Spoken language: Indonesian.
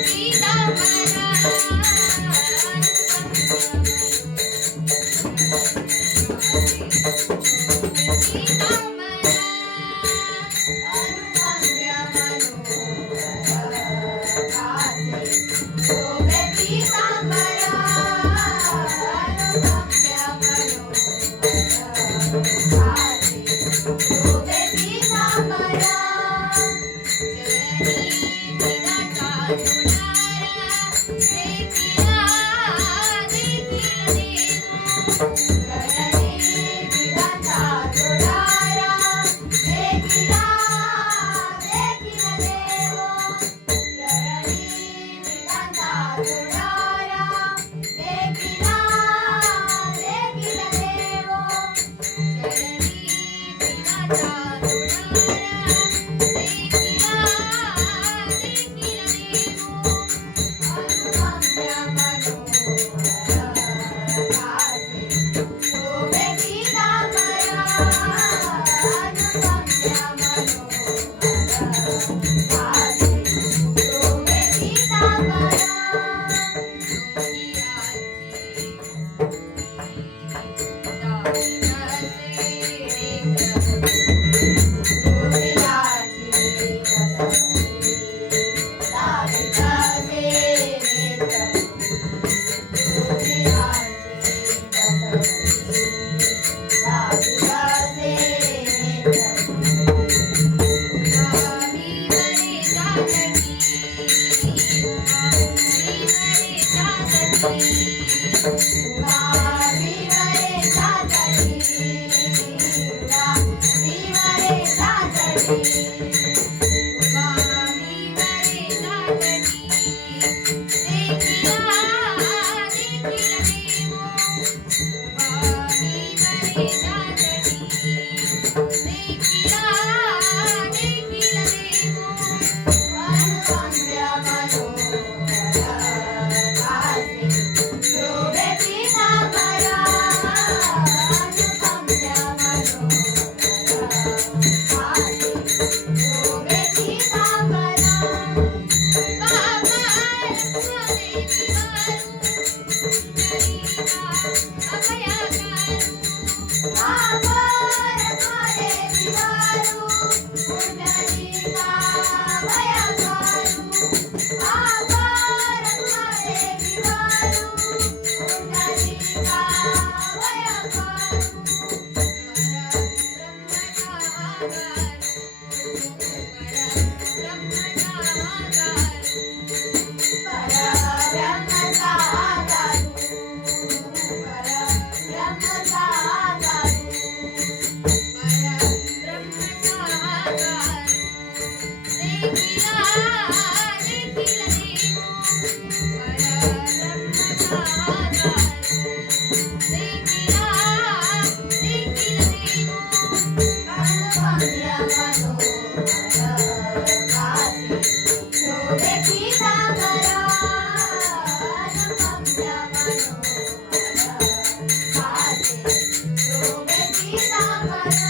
Sita Thank you. Thank you.